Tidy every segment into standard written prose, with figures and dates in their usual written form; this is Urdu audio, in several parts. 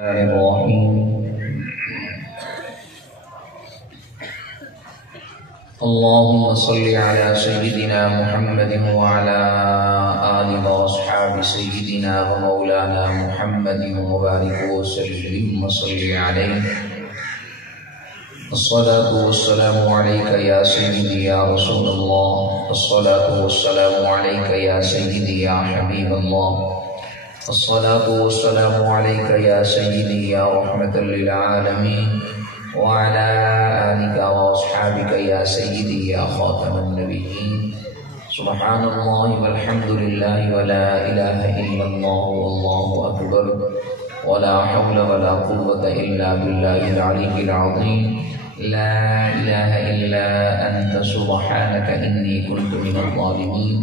الرحيم. اللهم صل على سيدنا محمد وعلى آل وأصحاب سيدنا ومولانا محمد وبارك وسلم وصل عليه. الصلاة والسلام عليك يا سيدي يا رسول الله، الصلاة والسلام عليك يا سيدي يا حبيب الله، الصلاة والسلام عليك يا سيدي يا رحمة للعالمين، وعلى آلك وأصحابك يا سيدي يا خاتم النبيين. سبحان الله والحمد لله ولا إله إلا الله والله أكبر، ولا حول ولا قوة إلا بالله العلي العظيم. لا إله إلا أنت سبحانك إني كنت من الظالمين.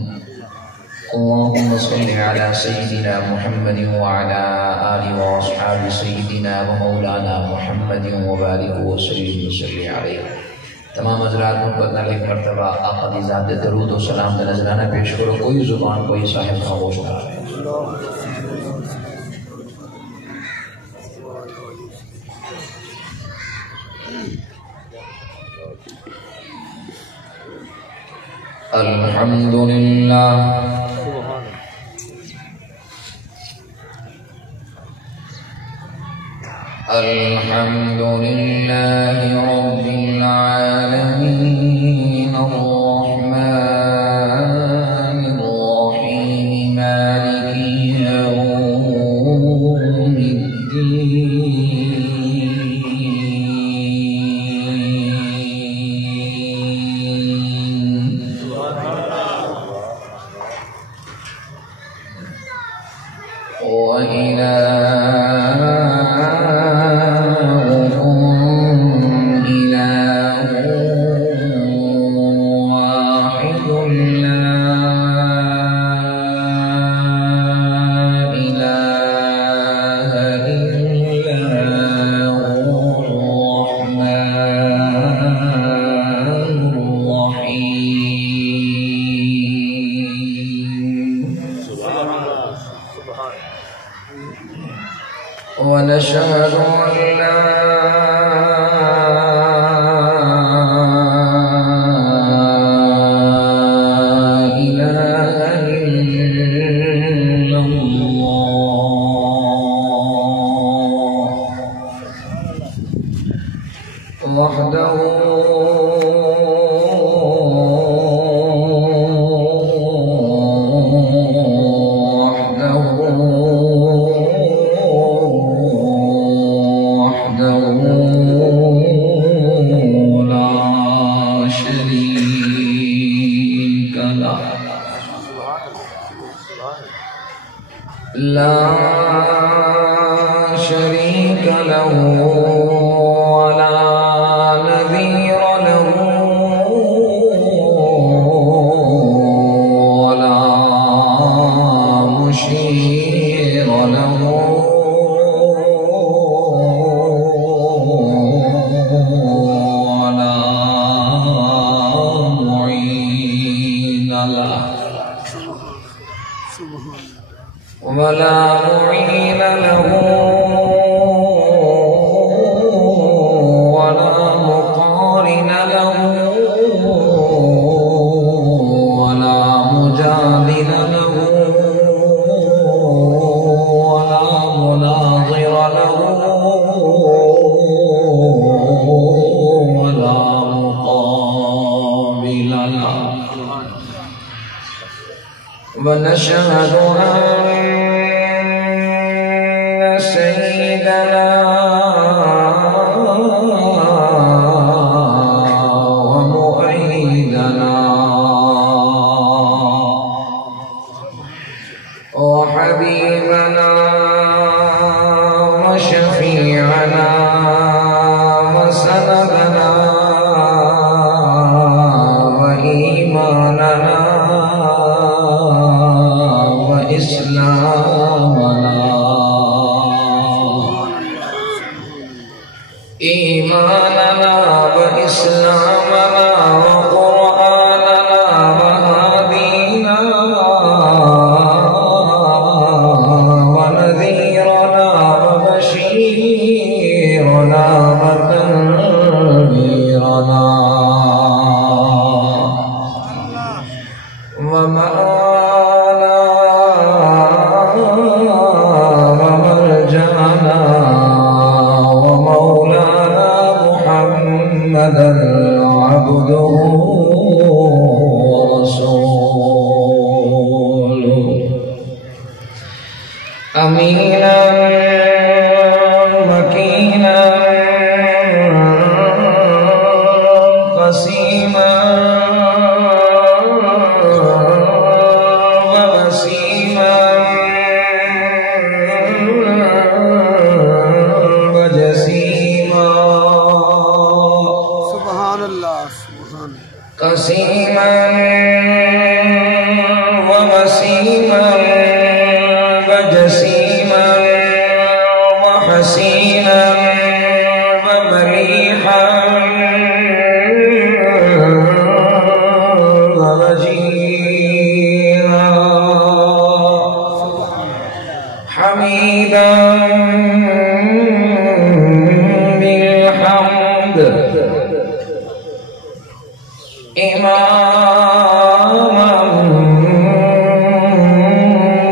اللهم صل على سيدنا محمد وعلى آل وأصحاب سيدنا ومولانا محمد وبارك وسلم عليه. تمام حضرات محبت نال ایک مرتبہ آقا دی ذات درود و سلام کا نذرانہ پیش کرو. کوئی زبان کوئی صاحب خاموش نہ رہے. الحمد للہ الحمد لله رب العالمين الرحمن الرحيم مالك يوم الدين. وإلى ونشهد أن لا إله إلا الله وحده لا شريك له ولا نظير له ولا مشير له ولا معين له ولا معين له ولا مقارن له ولا مجادل له ولا مناظر له ولا مقابل له. ونشهد أن سيدنا ومؤيدنا وحبيبنا وشفيعنا وسندنا وإيماننا وإسلامنا إيماننا وإسلامنا وقرآننا وهدينا ونذيرنا وبشيرنا سيدنا ومولانا محمدا عبده ورسوله أمينا مكينا قسيما ووسيما وجسيما سبحان الله سبحان قسيما ووسيما وجسيما وحسينا ومليحا ووجيها حميدا بالحمد إماما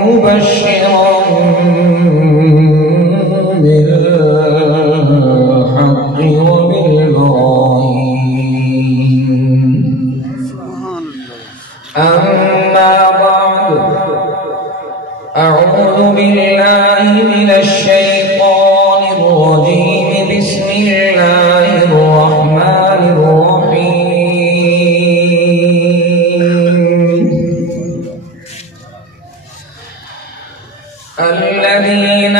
مبشرا بالحق وبالبراهين سبحان الله أما بعد أعوذ بالله من الشيطان الرجيم بسم الله الرحمن الرحيم الذين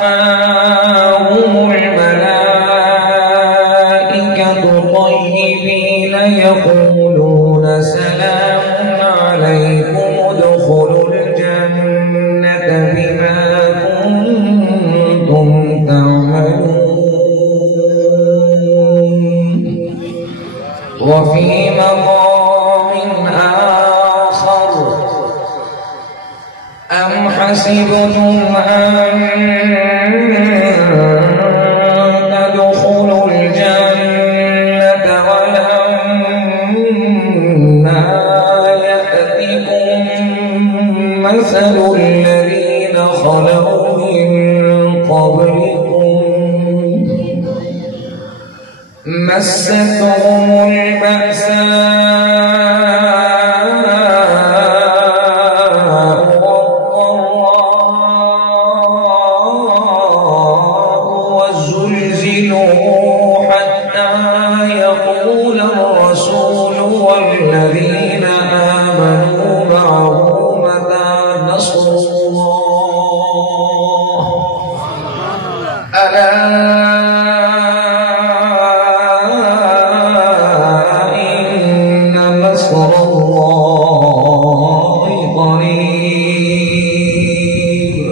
تتوفاهم الملائكة طيبين يقولون سلام عليكم ادخلوا الجنة بما كنتم تعملون وفي مقام آخر أم حسبتم أن تدخلوا الجنة ولما يأتكم مثل الذين خلوا من قبلكم مستهم البأساء والضراء وزلزلوا حتى يقول الرسول والذين آمنوا معه متى نصر الله ألا إن نصر الله قريب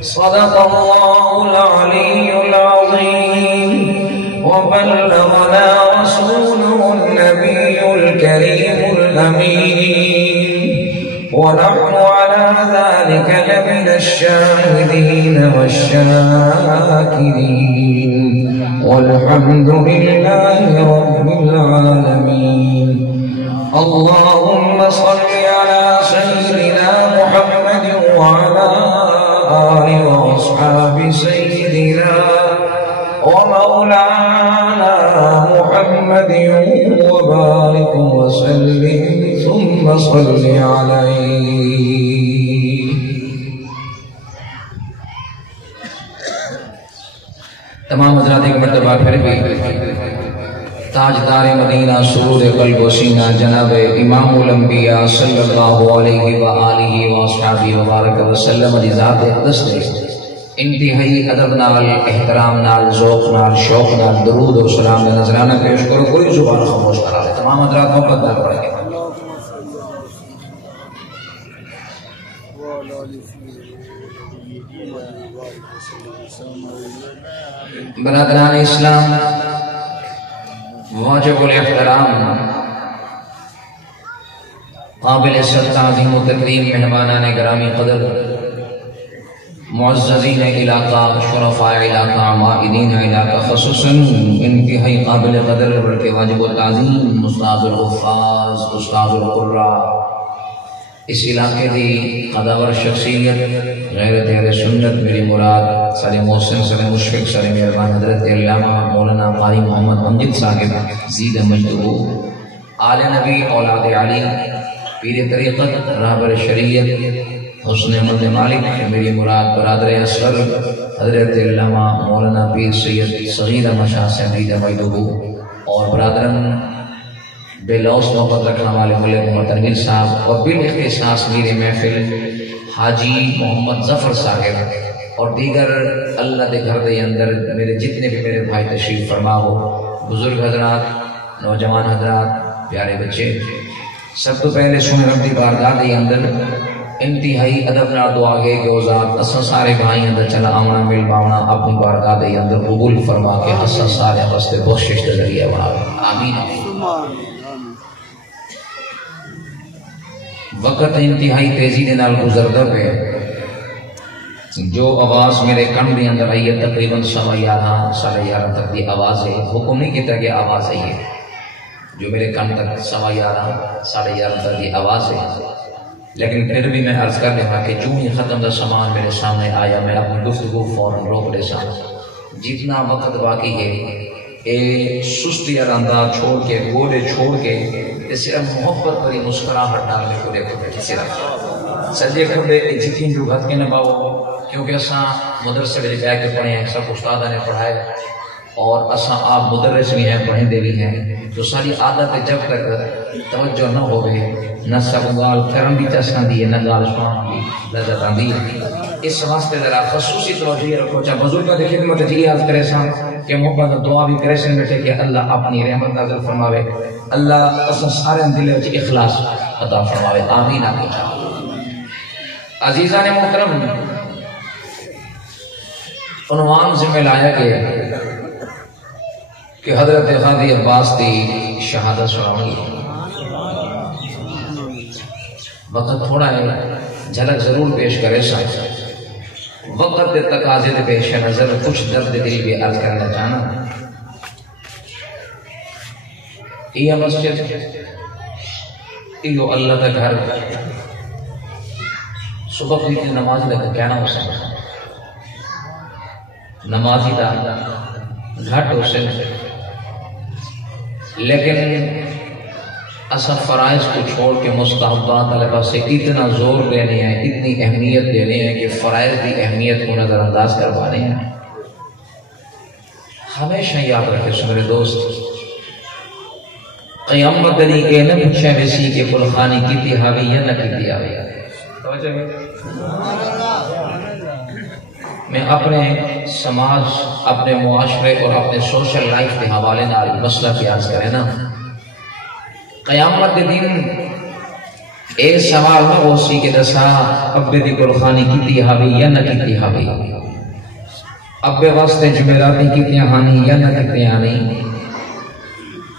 صدق الله العلي العظيم وبلغنا رسوله النبي الكريم الأمين ونحن على ذلك لمن الشاهدين والشاكرين والحمد لله رب العالمين اللهم صل على سيدنا محمد وعلى آله وأصحاب سيدنا ومولانا محمد وبارك وسلم ثم صل عليه تمام حضرات ایک مرتبہ پھر بھی تاجدار مدینہ سرور قلب و سینہ جناب امام الانبیاء صلی اللہ علیہ وآلہ وآصحابہ وبارک وسلم دی ذات اقدس دے انتہائی ادب نال احترام نال ذوق نال شوق نال درود و سلام دے نظرانہ پیش کرو کوئی زبان خاموش کرا لے تمام حضرات محبت نال پڑھ کے برادران اسلام واجب الاحترام قابل عزت تعظیم و تکریم مہمانان گرامی قدر معززین علاقہ شرفاء علاقہ عمائدین علاقہ خصوصاً انتہائی قابل قدر بلکہ واجب و تعظیم استاذ الحفاظ استاذ القراء اس علاقے کی قداور شخصیت غیرت اہل سنت میری مراد سر محسن سر مشفق سر مہربان حضرت علامہ مولانا قاری محمد امجد صاحب زید مجدہ آل نبی اولاد علی پیر طریقت رہبر شریعت حسن احمد مالک میری مراد برادر اصغر حضرت علامہ مولانا پیر سید صغیر احمد شاہ صاحب زید مجدہ اور برادران بے لوث محبت رکھنے والے ملک محمد تنویر صاحب اور بالاختصاص میرے محفل حاجی محمد ظفر صاحب اور دیگر اللہ کے گھر کے اندر میرے جتنے بھی میرے بھائی تشریف فرما ہو، بزرگ حضرات، نوجوان حضرات، پیارے بچے، سب تو پہلے سن رب دی بارگاہ کے اندر انتہائی ادب نال دعا ہے کہ او ذات اساں سارے بھائی اندر چلا آونا مل باونا اپنی بارگاہ کے اندر قبول فرما کے اساں سارے واسطے بخشش کا ذریعہ بناوے، آمین۔ وقت انتہائی تیزی دے نال گزردا پے، جو آواز میرے کن دے اندر آئی ہے تقریباً 11:15 11:30 تک دی آواز ہے، حکم نہیں کیتا کہ آواز آئی ہے، جو میرے کن تک 11:15 11:30 تک دی آواز ہے، لیکن پھر بھی میں عرض کر رہا کہ جو ہی ختم دا سامان میرے سامنے آیا میں اپنی گفتگو فوراً روک لیتا ہوں۔ جتنا وقت باقی ہے اے سستی اور انداز چھوڑ کے گولے چھوڑ کے صرف محبت بری مسکراہٹ ڈالنے کو دیکھو بیٹھے صرف سجے کھڑے جتنی جو گھت کے نباؤ، کیونکہ اساں مدرسے میں بیٹھ کے پڑھے ہیں، سب استاد نے پڑھائے اور اساں آپ مدرس بھی ہیں، پڑھیں بھی ہیں، تو ساری عادت ہے جب تک توجہ نہ ہوئے نہ سب گال پھرن بھی چسکن دی ہے نہ گال سوان بھی لذت آندی ہے۔ اس واسطے ذرا خصوصی توجہ رکھو، چاہے بزرگوں کی خدمت جی عرض کرے سان کہ محبت دعا بھی کرے سن بیٹھے کہ اللہ اپنی رحمت نازل فرماوے، اللہ اساں سارے دل وچ اخلاص عطا فرماوے، آمین آمین۔ عزیزان محترم، عنوان ذمہ لایا گیا کہ حضرت غازی عباس دی شہادت سناؤں گی۔ وقت تھوڑا ہے، جھلک ضرور پیش کرے سا، وقت دے تقاضے دے پیش نظر کچھ درد دل بھی عرض کرنا چاہنا۔ یہ مسجد، یہ اللہ کا گھر، صبح کی نماز لگا کہنا ہو سکتا، نمازی دا گھٹ ہو سکتا، لیکن اصل فرائض کو چھوڑ کے مستحبات طلبہ سے اتنا زور دینے ہیں، اتنی اہمیت دینے ہیں کہ فرائض کی اہمیت کو نظر انداز کروانے ہیں۔ ہمیشہ یاد رکھے سو میرے دوست، قیامت دنی کے نہ پوچھے ویسی کہ قرخانی کیتی حاوی یا نہ کیتی حاوی۔ میں اپنے سماج، اپنے معاشرے اور اپنے سوشل لائف کے حوالے نال مسئلہ پیاز کرے نا، قیامت دن اے سوال نہ ہو سی کہ دسا ابے دی قرخانی کیتی حاوی یا نہ کیتی حاوی، ابے واسطے جمعراتی کیتی ہانی یا نہ کیتی ہانی،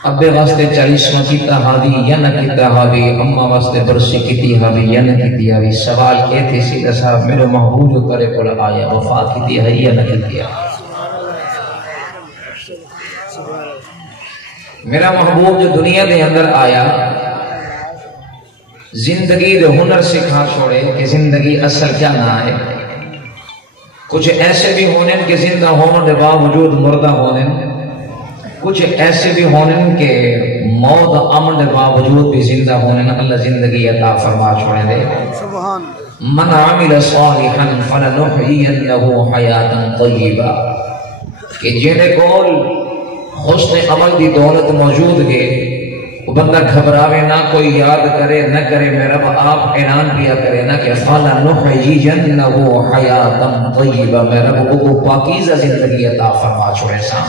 ابے واسطے 40واں کیتا حاوی یا نہ کیتا حاوی، اماں واسطے برسی کیتی حاوی یا نہ کیتی حاوی۔ سوال یہ تھے سی دسا میرے محبوب جو کرے کول آیا وفا کیتی ہے یا نہ کیتی ہے۔ میرا محبوب جو دنیا دے اندر آیا زندگی دے ہنر سکھا چھوڑے کہ زندگی اصل کیا نہ آئے۔ کچھ ایسے بھی ہونے کہ زندہ ہونے دے باوجود مردہ ہونے، کچھ ایسے بھی ہونے کہ موت امن دے باوجود بھی زندہ ہونے، اللہ زندگی عطا فرما چھوڑے دے۔ من عمل صالحا فلنحيينه حیاتا طیبا، کہ جنہیں کول حسن عمل دی دولت موجود ہے وہ بندہ گھبراوے نہ، کوئی یاد کرے نہ کرے، میرا رب آپ اعلان کیا کرے نہ کہ فَلَنُحْيِيَنَّهُ حَيَاةً طَيِّبًا، میرا رب کو پاکیزہ زندگی عطا فرما چھوڑے سا،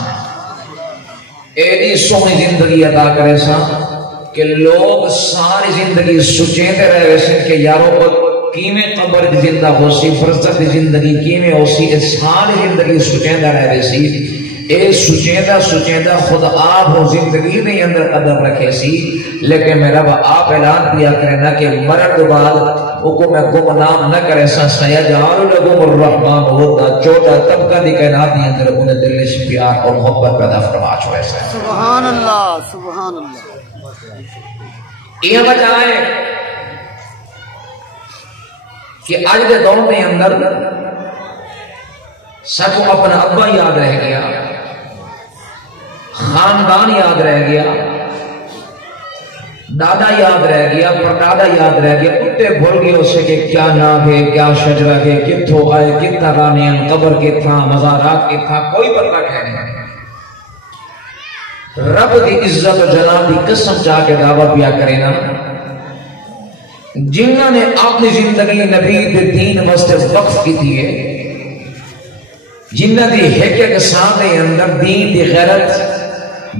ایڈی سونی زندگی عطا کرے سا کہ لوگ ساری زندگی سوچیں رہے سے کہ یارو کیویں قبر دی زندہ ہو سی، فرزق دی زندگی کیویں ہو سی، ساری زندگی سوچیں رہے سی، اے سچیندہ خود آپ ہو زندگی میں اندر قدم رکھے سی، لیکن میرا رب آپ اعلان کیا کرنا کہ مرد بعد حکم گمنام نہ کرے سا، سیجعل لکم الرحمن ودا، چھوٹا طبقہ دی کائنات کے اندر انہیں دل میں پیار اور محبت پیدا فرما چھوڑے سا۔ سبحان اللہ، سبحان اللہ۔ یہ وجہ ہے کہ آج دے دور کے اندر سب کو اپنا ابا یاد رہ گیا، خاندان یاد رہ گیا، دادا یاد رہ گیا، پردادا یاد رہ گیا، کتے بھول گئے اسے کہ کیا نام ہے، کیا شجرہ ہے، کتھوں آئے، کتنا رانیاں، قبر کتھا، مزارات کتھا، کوئی پتہ نہیں۔ رب دی عزت و جلال دی قسم چاہ کے دعویٰ پیا کرے نا، جنہوں نے اپنی زندگی نبی دے دین واسطے وقف کی تھی ہے، جنہ دی ایک ایک سال دے اندر دین دی غیرت،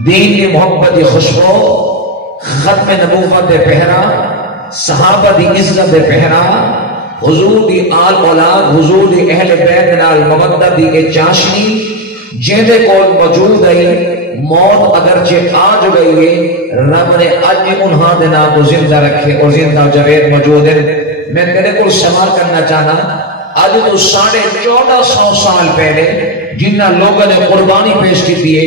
دین دی محبت دی خوشبو، ختم نبوت دے پہرا، صحابہ دی عزت دے پہرا، حضور دی آل اولاد، حضور دی اہل بیت نال مودت دی اے چاشنی جیندے کول موجود ہے۔ موت اگرچہ آج گئی ہے، رب نے اج انہاں دے نام کو زندہ رکھے اور زندہ جاوید موجود ہے۔ میں تیرے کو سوال کرنا چاہنا، آج تو 1450 سال پہلے جنہ لوگوں نے قربانی پیش کی ہے،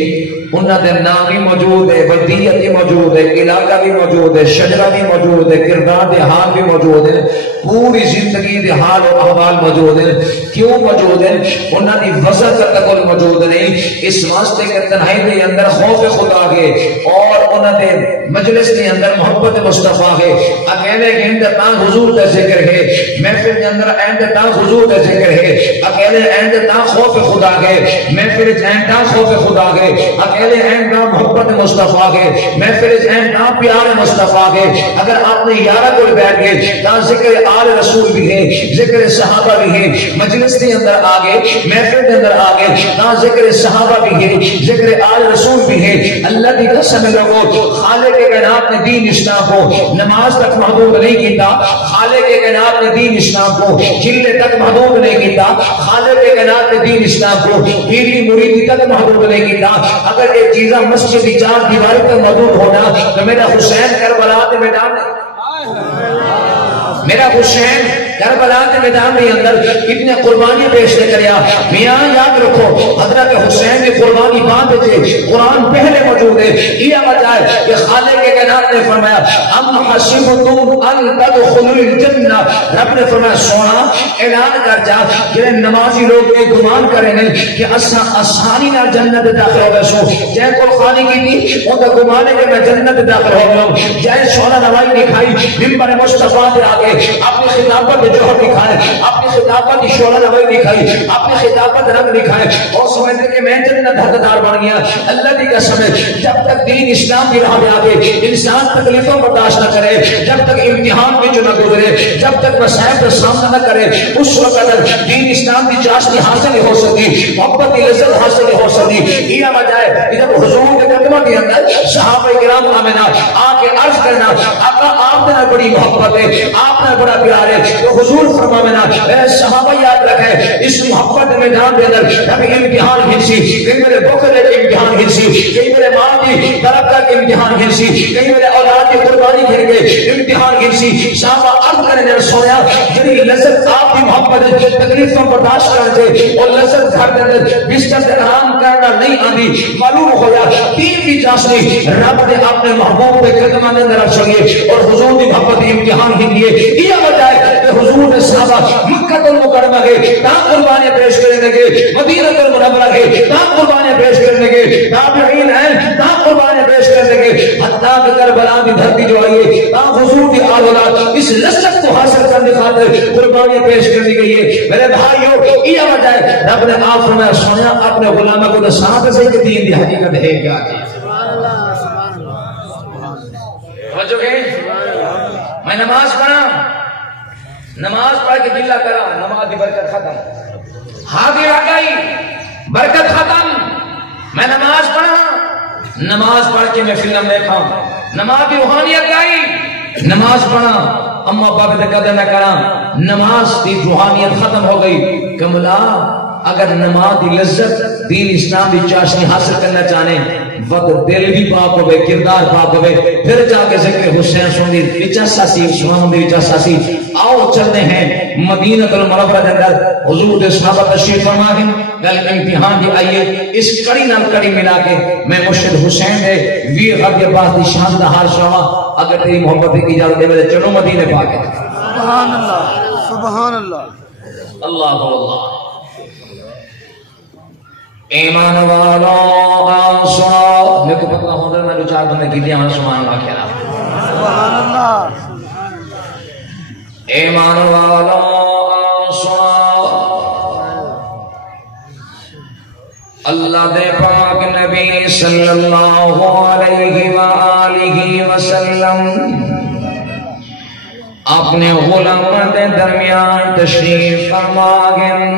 انہاں دے نام بھی موجود ہے، ودیت بھی موجود ہے، علاقہ بھی موجود ہے، شجرہ بھی موجود ہے، کردار دے حال بھی موجود ہے، پوری زندگی دے حال و احوال موجود ہے۔ کیوں موجود ہے؟ انہاں دی وجہ تک موجود نہیں، اس واسطے کہ تنہائی دے اندر خوف خدا ہے اور انہاں دے مجلس دے اندر محبت مصطفیٰ ہے۔ اکیلے گھنٹے تاں حضور دا ذکر ہے، محفل دے اندر اینڈ تاں حضور دا ذکر ہے، اکیلے اینڈ تاں خوف خدا ہے، محفل دے اینڈ تاں خوف خدا ہے، اکیلے اینڈ تاں محبت مصطفیٰ ہے، محفل دے اینڈ تاں پیار مصطفیٰ ہے۔ اگر آپ نے یارہ کو بیٹھ گئے تاں ذکر آل رسول بھی ہے، ذکر صحابہ بھی ہے، مجلس دے اندر آگے، محفل دے اندر آگے تاں ذکر صحابہ بھی ہے، ذکر آل رسول بھی ہے۔ اللہ کی قسم لوگو، خالق کائنات نے دین اسلام کو نماز تک محدود نہیں کیتا، خالق کائنات نے دین اسلام کو چلے تک محدود نہیں کیتا، خالق کائنات نے دین اسلام کو پیری مریدی تک محدود نہیں کیتا۔ اگر یہ چیزاں مسجد کی چار دیواری تک محدود ہونا تو میرا حسین کربلا کے میدان میرا حسین کربلا کے میدان کے اندر اتنے قربانی پیش نے کریا۔ میاں یاد رکھو، حضرت حسین نے قربانی باندھ تھے، قرآن پہلے موجود ہے۔ یہ وجہ ہے کہ خالق کائنات نے فرمایا ام حسبتم ان تدخلوا الجنہ، رب نے فرمایا سونا اعلان کر جا کہ نمازی لوگ یہ گمان کریں گے کہ اساں آسانی نال جنت داخل ہو گئے سو، جے کو خانی کی تھی وہ تو گمان ہے کہ میں جنت داخل ہو گیا، جے سونا نوائی دکھائی منبر مصطفیٰ دے آگے اپنی خطابت جوہر دکھائے، اپنی خطابت شعلہ نوائی دکھائی، اپنی خطابت رنگ دکھائے اور سمجھتے کہ میں جنت حقدار بن گیا۔ اللہ کی قسم ہے، جب تک دین اسلام کی راہ میں آگے انسان تکلیفوں برداشت نہ کرے، جب تک امتحان میں جو نہ گزرے، جب تک مسائل کا سامنا نہ کرے، اس وقت دین اسلام کی چاشنی حاصل نہیں ہو سکتی، محبت کی لذت حاصل نہیں ہو سکتی۔ یہ وجہ ہے جب حضور کے قدموں کے اندر صحابہ کرام آمنا آ کے عرض کرنا آقا آپ نے بڑی محبت ہے، آپ نے بڑا پیار ہے، تو حضور فرمانا اے صحابہ یاد رکھے اس محبت میں جان دے اندر کبھی امتحان ہنسی، کہیں میرے بخل کے امتحان ہنسی، کہیں میرے ماں کی طرف کا امتحان ہنسی، کہیں میرے اولاد کی قربانی گھر کے امتحان ہنسی۔ صحابہ عرض کرنے نے سویا جنہی لذت آپ کی محبت تکلیفوں برداشت کرتے اور لذت گھر دے اندر بستر سے آرام کرنا نہیں آتی، معلوم ہوا تین کی چاشنی رب نے اپنے محبوب کے قدموں کے اندر رکھیے اور حضور کی محبت امتحان ہندیے۔ یہ وجہ ہے کہ حضور نے صحابہ مکہ المکرمہ گئے تاں قربانیاں پیش کرنے گئے، مدینہ المنورہ گئے تاں قربانیاں پیش کرنے گئے، تابعین ہیں تاں قربانیاں پیش کرنے گئے، حتیٰ کہ کربلا کی دھرتی جو آئی تاں حضور کی آل اولاد اس لذت کو حاصل کرنے خاطر قربانیاں پیش کرنی گئی ہے۔ میرے بھائیو، یہ وجہ ہے رب نے آپ فرمایا سویا اپنے غلاموں کو نصیحت سے کہ دین دی حقیقت ہے کیا ہے۔ میں نماز پڑھا، نماز پڑھ کے دلہ کرا، نماز دی برکت ختم، حاضر آ گئی برکت ختم۔ میں نماز پڑھا، نماز پڑھ کے میں فلم دیکھا، نماز کی روحانیت آئی، نماز پڑھا اما باپ دے قدر نہ کرا، نماز کی روحانیت ختم ہو گئی۔ کملا اگر نماز دی لذت دین اسلام دی چاشنی حاصل کرنا چاہنے وقت دل بھی پاک ہوئے، کردار پاک ہوئے، پھر جا کے ذکر حسین سنی وچا ساسی سناؤں دی وچا ساسی۔ آؤ چلنے ہیں مدینہ المنورہ کے اندر، حضور دے صحابہ تشریف فرما ہیں، گل امتحان دی آئیے، اس کڑی نال کڑی ملا کے میں مرشد حسین دے ویر غد عباس دی شان دا حال سناواں۔ اگر تیری محبت کی اجازت دے چلو مدینے پاک ہے۔ سبحان اللہ۔ سبحان اللہ اللہ اللہ ایمان والا سنا میرے کو پتہ ہوتا ہے میں دو چار بندے کی دیا سبحان اللہ کہنا سبحان اللہ ایمان والا سنا اللہ دے پاک نبی صلی اللہ علیہ وآلہ وسلم اپنے غلاموں کے درمیان تشریف فرما گئے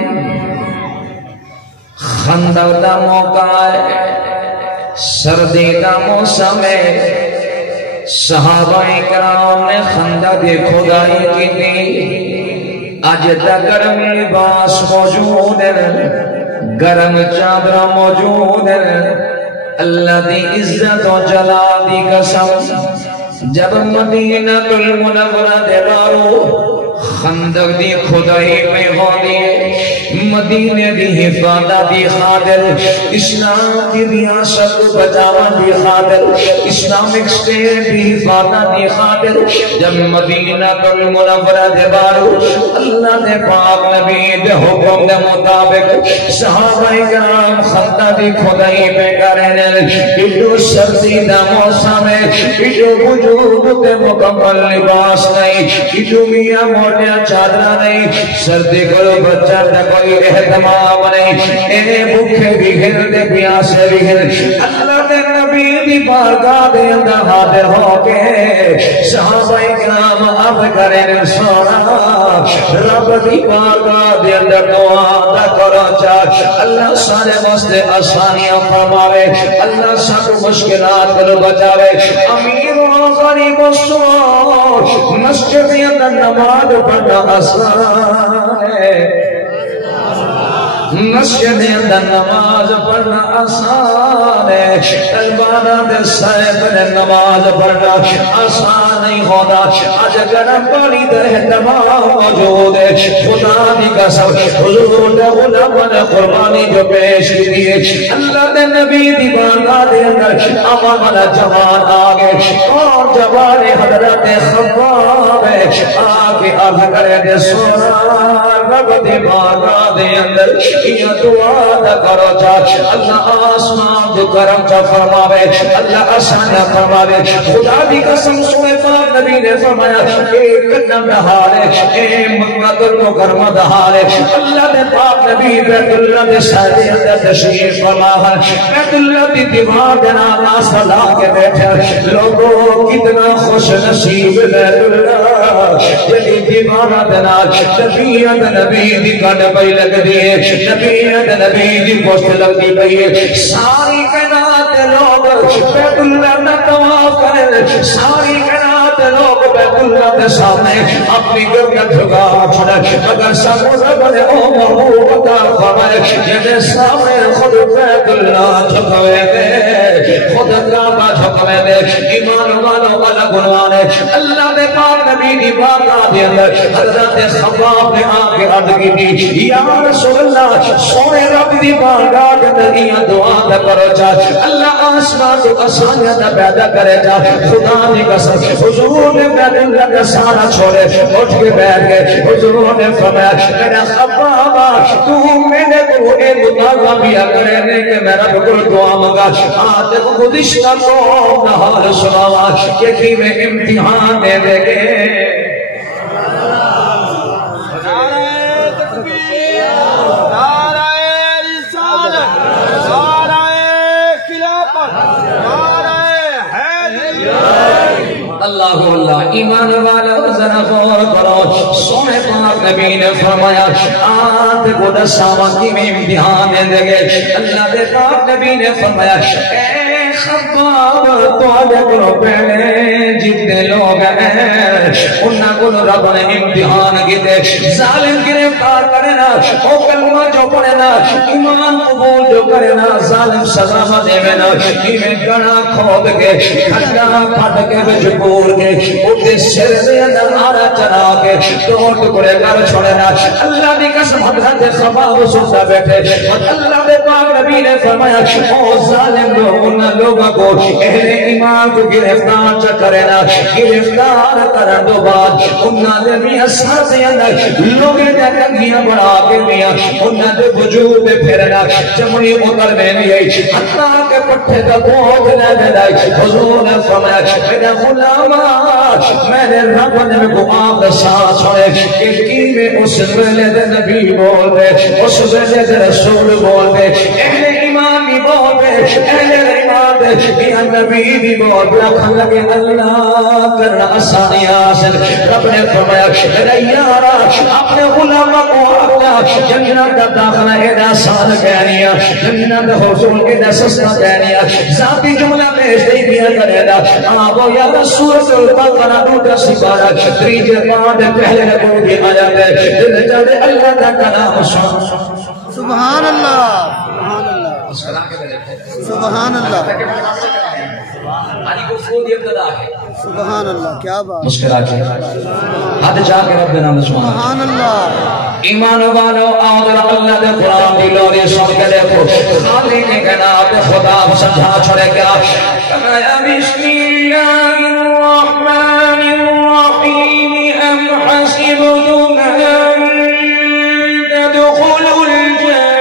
خندق دا موقع ہے سردی دا موسم ہے صحابہ کرام نے خندق دی کھدائی کی تھی اج تک گرم لباس موجود ہے گرم چادر موجود ہے اللہ دی عزت و جلال دی قسم جب مدینہ المنورہ دے بارو خندق دی کھدائی پہ ہو دیئے مدینہ دی حفاظت دی خاطر اسلام کی ریاست بچاوا دی خاطر اسلامک اسٹیٹ دی حفاظت دی خاطر جب مدینہ المنورہ دے بارو اللہ دے پاک نبی دے حکم دے مطابق صحابہ کرام خندق دی کھدائی پہ کرنے کیوں سردی دا موسم ہے کیوں وجود تے مکمل لباس نہیں کیوں میاں موٹیا چادر نہیں سردی کرو بچہ نہ کوئی اہتمام نہیں اے بھوکے بھی گھر دے پیاسے بھی گھر اللہ دے نبی دی بارگاہ دے اندر حاضر ہو کے صحابہ کرام اب کریں سونا رب دی بارگاہ دے اندر دعا دا کرو چاہ اللہ سارے واسطے آسانیاں فرماوے اللہ سب مشکلات کو بچاوے امیر و غریب و سوار مسجد اندر نماز پڑھنا آسان ہے مسجد اندر نماز پڑھنا آسان ہے طلبانہ دے صاحب نے نماز پڑھنا آسان نہیں ہوتا آج گرم پانی دے اہتمام موجود ہے خدا دی قسم حضور نے علماء نے قربانی جو پیش کی ہے اللہ دے نبی دی بارگاہ دے اندر امام جوان آگے اور جوان حضرت خباب آگے عرض کرے دے سونا رب دی بارگاہ دے اندر یہ دعا دا کرو چاچ اللہ آسمان جو کرم چا فرماوے اللہ آسانیاں فرماوے خدا دی قسم سوئے پاک نبی نے فرمایا ایک قدم دہارے اے مکہ المکرمہ دہارے اللہ نے پاک نبی بیت اللہ دے سائدے اندر تشریف فرمایا بیت اللہ دی دیوار دینا ناس لا کے بیٹھے لوگوں کتنا خوش نصیب بیت اللہ جلی دیوار دینا شفیعت نبی دی کٹ پئی لگ دیئے شفیعت نبی دی پوست لگ دی پئی ساری کائنات لوگ بیت اللہ میں طواف کریں ساری کائنات لوگ بیت اللہ کے سامنے اپنی گردن جھکا چھڑے مگر سب رب نے او محبوب کا فرمائے جنہیں سامنے خود بیت اللہ جھکوے دے خود کعبہ جھکوے دے ایمان والوں والا گنوان ہے اللہ نے پاک نبی دی بارگاہ دے اندر حضرت خباب نے آگے عرض کی تھی یا رسول اللہ سونے رب دی بارگاہ دے اندر یہ دعا نہ کرو چاہ اللہ آسمان کو آسانیاں نہ پیدا کرے چاہ خدا دی قسم حضور نے بیت اللہ کا سارا چھوڑے اٹھ کے بیٹھ گئے حضور نے فرمایا میرا خبابا تو میرے کو ایک مطالبہ بھی کرنے کہ میں رب کو دعا مانگا آج گزشتہ کو نحال سناوا کہ کی میں امتحان دے دے گے اللہ اللہ ایمان والا ذرا غور کرو سونے پاک نبی نے فرمایا آت کو دساواں کی میں امتحان دے گے اللہ دے پاک نبی نے فرمایا اے خباب تو آدھے کو پہلے جتنے لوگ ہیں انہاں کو رب نے امتحان کیتے ظالم گرفتار کرنا او کلمہ جو پڑھنا ایمان قبول جو کرنا ظالم سزا دے وینا میں گنا کھود کے کھڈا پھٹ کے وچ پور کے اُتے سر دے اندر آرا چلا کے دو ٹکڑے کر چھوڑنا اللہ دی قسم حضرت خباب سنتا بیٹھے اللہ دے پاک نبی نے فرمایا او ظالم لوگ ان لوگوں کو اہل ایمان کو گرفتار چ کرنا گرفتار کرن دو بعد انہاں دے میاں ساتھ اندر لوگ دے کنگیاں بڑھا کے میاں انہاں دے وجود پہ پھرنا چمڑی اتر میں نہیں آئی حتیٰ کہ پٹھے کا بہت نہ دلائی حضور نے فرمایا میرے غلامہ میرے رب نے کو آپ ساتھ چھوڑے کہ کی میں اس ویلے دے نبی بول دے اس ویلے دے رسول بول دے اہل ایمان بھی بول دے اہل ایمان دے یا نبی بھی بول دے کھن لگے اللہ کرنا آسانی حاصل رب نے فرمایا میرے یارا اپنے غلامہ کو آقا جنت کا داخلہ ایڈا سال کہنیا جنت حضور ایڈا سستا کہنیا ذاتی جملہ پیش نہیں دیا کرے دا آبو یا سورۃ البقرہ نوٹا سپارہ تریجے بعد پہلے رکو بھی آیا ہے دل جڑے اللہ کا کلام سبحان اللہ سبحان اللہ سبحان اللہ کیا بات مسکرا کے حد جا کے رب نام سبحان اللہ ایمان والو آدھر اللہ دے قرآن دی لوری سن کے دیکھو خالق کے نام خدا سمجھا چھوڑے گا فرمایا بسم اللہ الرحمن الرحیم ام حسبتم ان تدخلوا الجنة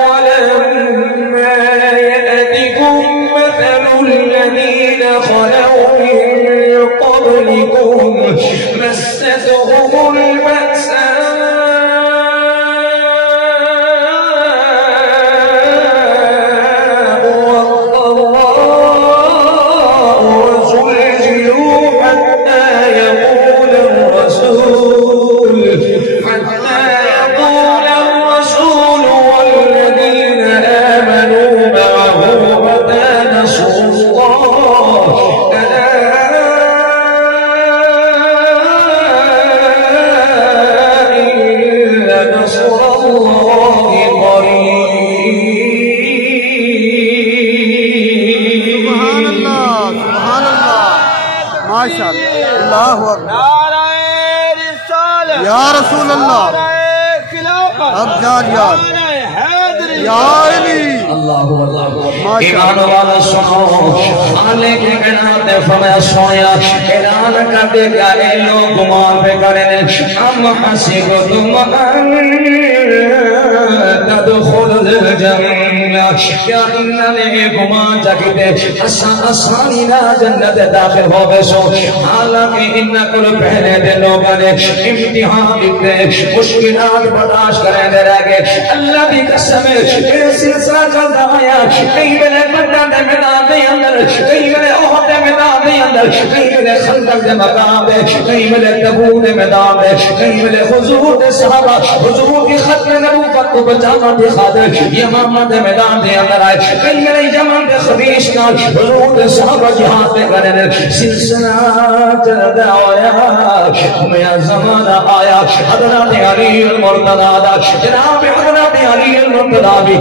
ولما يأتكم مثل الذين خلوا من قبلكم مستهم البأساء والضراء وزلزلوا حتى يقول الرسول والذين آمنوا معه متى نصر الله اللہ یا رسول اللہ اب جان یار یا علی ایمان والا سنو خالق کے نام فرمایا سویا اعلان کر دے گا اے لوگ گمان پہ کریں ام حسبتم ان تدخلوا الجنہ کیا انہوں نے گمان چکتے آسانی نہ جنت داخل ہو گئے سو حالانکہ انہوں کو پہلے دے لوگوں نے امتحان دیتے مشکلات برداشت کریں دے رہ گئے اللہ بھی قسم ہے یہ سلسلہ چلتا آیا کئی ملے بدر دے میدان دے اندر کئی ملے احد دے میدان دے اندر کئی ملے خندق دے مقام دے کئی ملے تبوک دے میدان دے کئی ملے حضور دے صحابہ حضور کی ختم نبوت کو بچانا دے خاطر یمامہ دے میدان دے اندر آئے کئی ملے یمن دے خبیش نال حضور دے صحابہ جہاد دے کرنے سلسلہ چلتا آیا ہمیں زمانہ آیا حضرت علی المرتضیٰ دا جناب حضرت علی المرتضیٰ بھی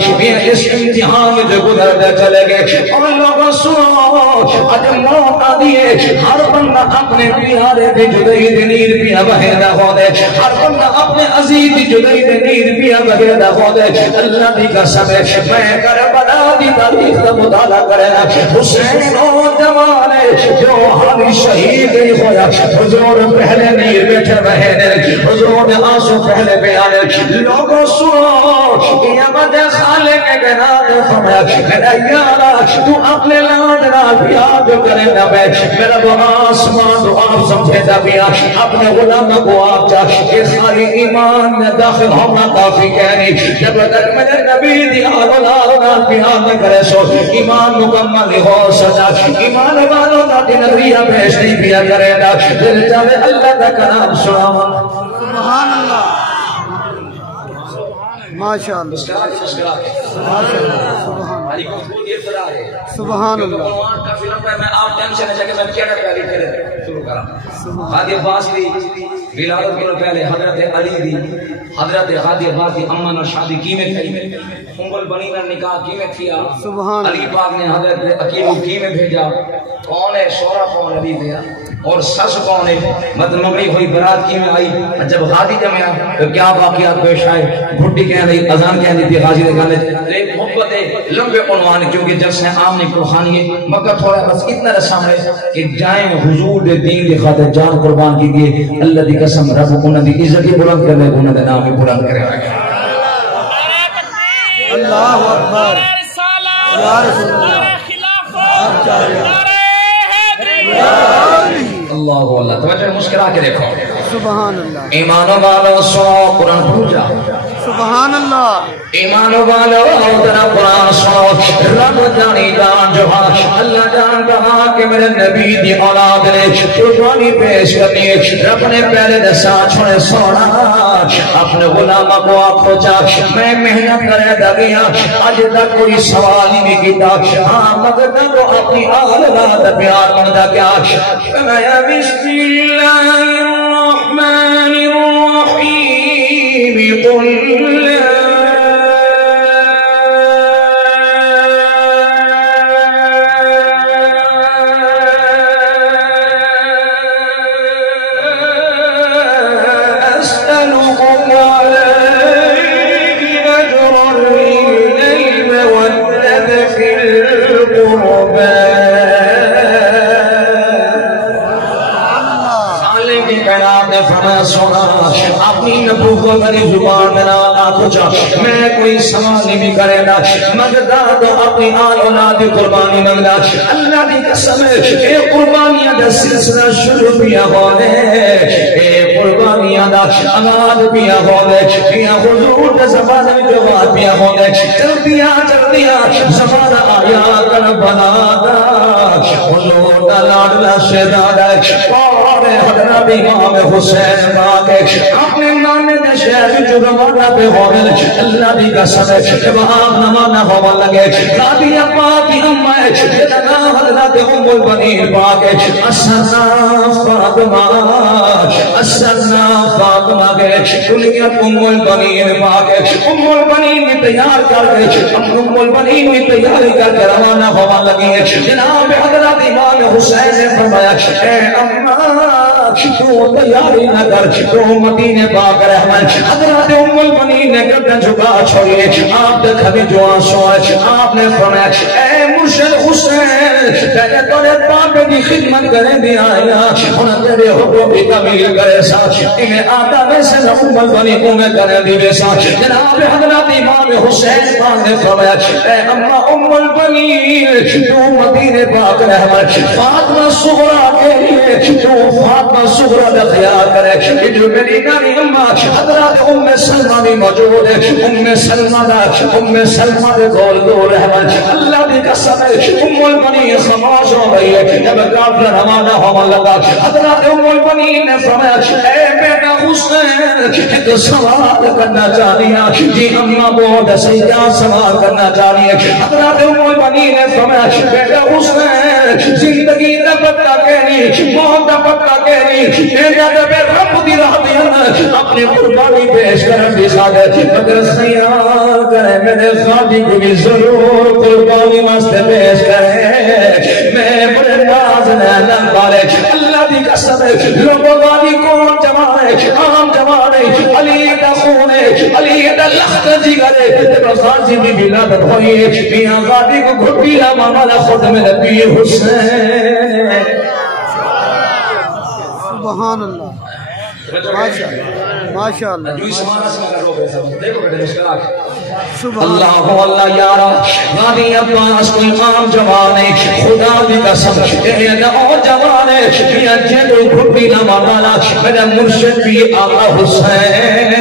اس امتحان میں جو گزر دے چلے گئے اور لوگوں سنو اج موت آدیے ہر بندہ اپنے پیارے دی جدائی دی نیر پیا بہیدہ ہو دے ہر بندہ اپنے عزیز دی جدائی دی نیر پیا بہیدہ ہو دے اللہ دی قسم ہے میں کربلا دی تاریخ کا مطالعہ کرنا حسین و جمالے جو ہمیں شہید نہیں ہویا حضور پہلے نیر بیٹھے بہیدے حضور آنسو پہلے بیانے لوگوں سنو یا مدے خالق کے نام فرمایا میرا یارا تو اپنے لاڈنا پیاد کرے نہ میں میرا وہ آسمان تو آپ سمجھے دا پیا اپنے غلام کو آپ چاہ کہ خالی ایمان میں داخل ہونا کافی کہنی جب تک میرے نبی دی آلونا پیاد کرے سو ایمان مکمل ہو سجا ایمان والوں دا دن ریا پیش نہیں پیا کرے دا دل جاوے اللہ کا کلام سلام سبحان اللہ ماشاءاللہ سبحان اللہ ولادت کو پہلے حضرت علی دی حضرت غازی عباس کی اماں نے شادی کی میں تھی، ام البنین نے نکاح کی میں کیا، علی پاک نے حضرت عقیل کی میں بھیجا، کون ہے شورا کون علی دیا اور سس کون ہے، مطلب مغری ہوئی برات کی میں آئی، جب غازی جمعہ تو کیا واقعات پیش آئے، بھٹی کہہ رہی اذان کہہ رہی تھی غازی دے گانے ایک محبت ہے لمبے عنوان کیونکہ جلسے عام نہیں قرآن ہے مگر تھوڑا بس اتنا رسام ہے کہ جائیں حضور دے دین دی خاطر جان قربان کیجئے، اللہ دی قسم رب انہاں دی عزت ہی بلند کرے، انہاں دے نام ہی بلند کرے۔ اللہ اکبر یا رسول اللہ اللہ اللہ توجہ مسکرا کے دیکھو سبحان اللہ ایمان والا سو قرآن پڑھ جا سبحان اللہ ایمان والا ذرا قرآن سو رب جانی جان جہاں اللہ جان کہا کہ میرے نبی دی اولاد نے قربانی پیش کرنی رب نے پہلے دسا چھوڑے سونا اپنے غلامہ کو آنکھو چا میں محنت کرے دگیا آج تک کوئی سوال ہی نہیں کیتا ہاں مگر وہ اپنی اولاد پیار کرتا کیا بسم اللہ الرحمن الرحیم قل اپنی نبوت کی زبان میں نہ پوچھا میں کوئی سوال نہیں کرے گا مگر داد اپنی آل اولاد قربانی منگا اللہ کی قسم اے قربانیاں دا سلسلہ شروع پیا ہونے اے قربانیاں دا آغاز پیا ہونے یا حضور دا زبان میں جواب پیا ہونے جلدیاں زبان آیا کر بنا دا حضور دا لاڈلا شہزادہ اور حضرت امام حسین باقی اپنے نانے دے شہر جو روانہ پہ ہوگل اللہ دی قسم جب آپ نمانہ ہوا لگے قادی پاکی امہ جدنا حضرت ام البنین باقی اسنا فاطمہ کے کلیت ام البنین باقی ام البنین بھی تیار کر گئے ام البنین بھی تیاری کر کے روانہ ہوا لگی جناب حضرت امام حسین نے فرمایا اے امہ تو تیاری نہ کر تو مدینے پاک رحمن حضرت ام البنین نے گردن جھکا چھوڑیے آپ نے کبھی جو آنسو آپ نے فرمایا اے مرشد حسین تیرے تورے پاک کی خدمت کریں دی آیا انہاں تیرے حکم کی تعمیل کرے ساتھ انہیں آتا ویسے نہ ام البنین کو میں کریں دی بے ساتھ جناب حضرت امام حسین پاک نے فرمایا اے امہ ام البنین تو مدینے پاک رحمن فاطمہ صغرا کے لیے تو فاطمہ صغرا کا خیال کرے کہ جو میری نانی اماں حضرت ام سلمہ بھی موجود ہے ام سلمہ دے گول گول رحمت اللہ دی قسم ام البنین خاموش ہو گئی ہے جب کافر روانہ ہونے لگا حضرت ام البنین نے فرمایا اے بیٹا حسین ایک سوال کرنا چاہیا جی اماں بہت سیدہ سوال کرنا چاہیے حضرت ام البنین نے فرمایا بیٹا حسین زندگی دا پتہ کہنی موت دا پتہ کہنی میرا دبے رب دی راہ دی اپنی قربانی پیش کرن دی سعادت مگر خیال کرے میرے خادی کو بھی ضرور قربانی واسطے پیش کرے میں بڑے ناز نعلم والے اللہ دی قسم لوگوں والی کون جمانے عام جمانے علی دا خونے علی دا لخت جگرے جب غازی بھی ولادت ہوئی میاں غازی کو گھٹی لا مانا خود میں نبی حسین سبحان اللہ ماشاء اللہ اللہ اللہ یارا غازی عباس کوئی عام جوانے خدا دی قسم اے نوجوانے یہ جدو گھٹی نہ مانا میرا مرشد بھی آقا حسین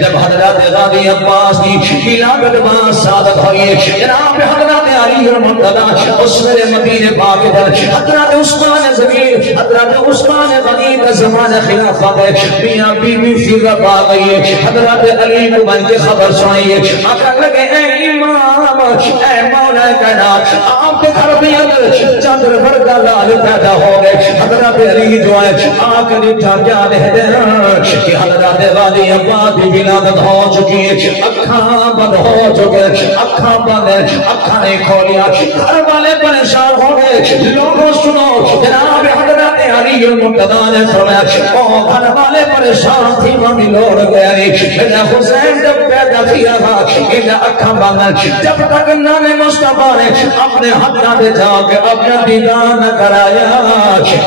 جب حضرت غازی عباس کی ولادت با سعادت ہوئی جناب حضرت علی المرتضی اس میرے مدینے پاک در حضرت عثمان زمین حضرت عثمان غنی کا زمانہ خلافت میاں بی بی فضا پا گئی حضرت علی کو بن کے خبر سنائی آقا لگے اے امام اے مولا کائنات آپ کے گھر بھی اندر چادر ورگا لال پیدا ہو گئے. حضرت علی جو ہے آ کر اٹھا کیا کہہ دیں کہ حضرت والی عباد کی ولادت ہو چکی ہے. اکھاں بند ہو چکے, اکھاں بند ہے, اکھاں نہیں کھولیا. گھر والے پریشان ہو گئے. لوگوں سنو جناب حضرت علی المرتضیٰ نے فرمایا او گھر والے پریشان تھی ممی لوڑ گیا میرا حسین جب پیدا کیا تھا ان اکھاں بند, جب تک نانے مصطفیٰ نے اپنے ہاتھاں دے جا کے اپنا دیدار نہ کرایا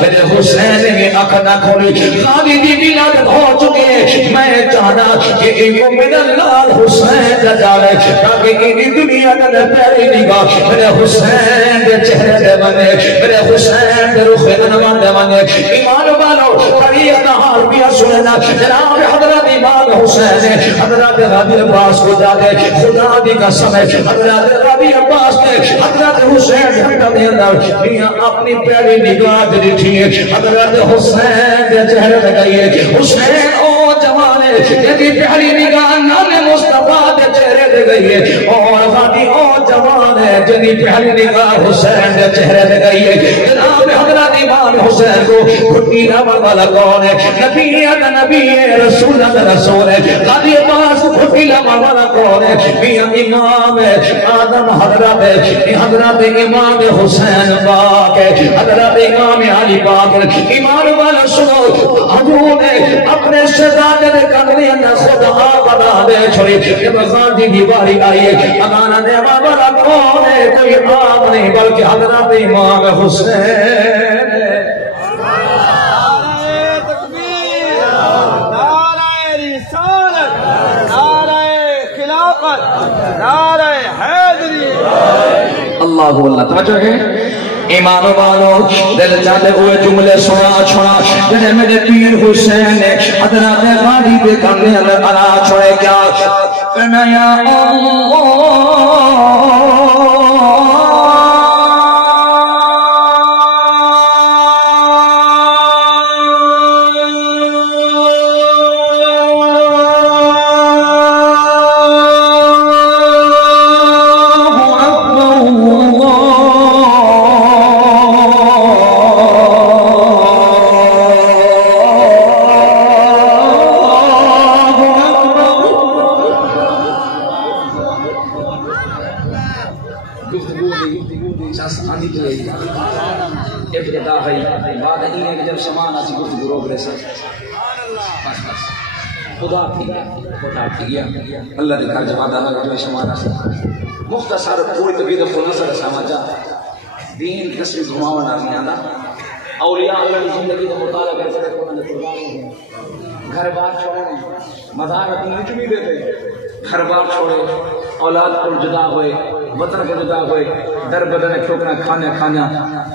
میرے حسین نے اکھ نہ کھولی. خالی دی ولادت ہو چکی ہے. میں چاہتا کہ ان کو میرا لال حسین کا ڈالے تاکہ ان دنیا کا پیاری نگاہ میرے حسین کے چہرے دے بنے, میرے حسین کے رخ انوار دے بنے. ایمان والو تاریخ کا حال بھی سننا. جناب حضرت امام حسین حضرت ربی عباس کو جاتے خدا دی قسم ہے حضرت ربی عباس نے حضرت حسین کے اندر میاں اپنی پیاری نگاہ دیکھی ہے. حضرت حسین کے چہرے پہ گئی ہے. حسین او جوان ہے یعنی پیاری نگاہ نام مصطفیٰ کے چہرے پہ گئی ہے. اور غادی او جوان ہے جنی پیاری نگاہ حسین کے چہرے پہ گئی ہے. جناب حضرت امام حسین کو گھٹی نامر والا کون ہے؟ نبی ہے نبی ہے, رسول ہے رسول ہے. غادی عباس گھٹی نامر والا کون ہے؟ میاں امام ہے آدم حضرت ہے, حضرت امام حسین پاک ہے, حضرت امام علی پاک ہے. ایمان والا سنو حضور نے اپنے شہزادے کے کمرے اندر خدا بنا دے چھوڑی. جب غازی کی باری آئی ہے اگانا دیوا والا کون ہے؟ کوئی عام نہیں بلکہ حضرت امام حسین. اللہ اللہ توجہ ہے. ایمان والو دل جاتے ہوئے جملے سنا چھوڑا جنہیں میرے پیر حسین نے حضرت غازی کے کمرے اندر آنا چھوڑے کیا فرمایا اللہ نے کہا جواب دانا جو شمارا مختصر کوئی تبید خلاصہ سمجھا دین کسی گھماوا نہ آنا. اولیاء اللہ کی زندگی کا مطالعہ کر کے قرآن قربانی گھر بار چھوڑے مزار اپنی چمی دیتے, گھر بار چھوڑے اولاد پر جدا ہوئے, وطن پر جدا ہوئے, در بدن ٹھوکنا کھانا کھانا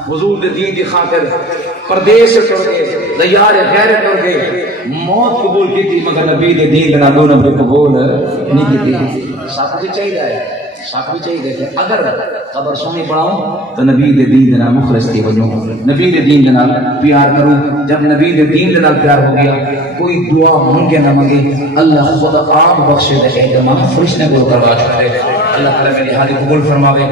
حضور دے دین کی خاطر پردیس سے ٹر گئے, دیار غیرت ٹر گئے. موت قبول کی تھی مگر نبی دے دین کا نام قبول نہیں کی تھی. ساتھ بھی چاہیے ساتھ بھی چاہیے کہ اگر قبر سونی پڑھاؤں تو نبی دے دین دے نام مخلص تھی بنوں, نبی دے دین دے نام پیار کروں. جب نبی دے دین دے نام پیار ہو گیا کوئی دعا مانگے نہ مانگے اللہ خود آپ بخش دے. اہتمام فرشتے کو کروا چھوڑے. اللہ تعالی میری حاضری قبول فرماوے.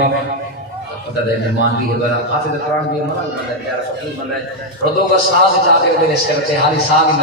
پتہ دے مہمان کی ہے حافظ قرآن بھی مطلب ہے پیارا فقیر بن رہا ہے. ردوں کا ساز چاہتے ہوئے میرے سر پہ حالی ساز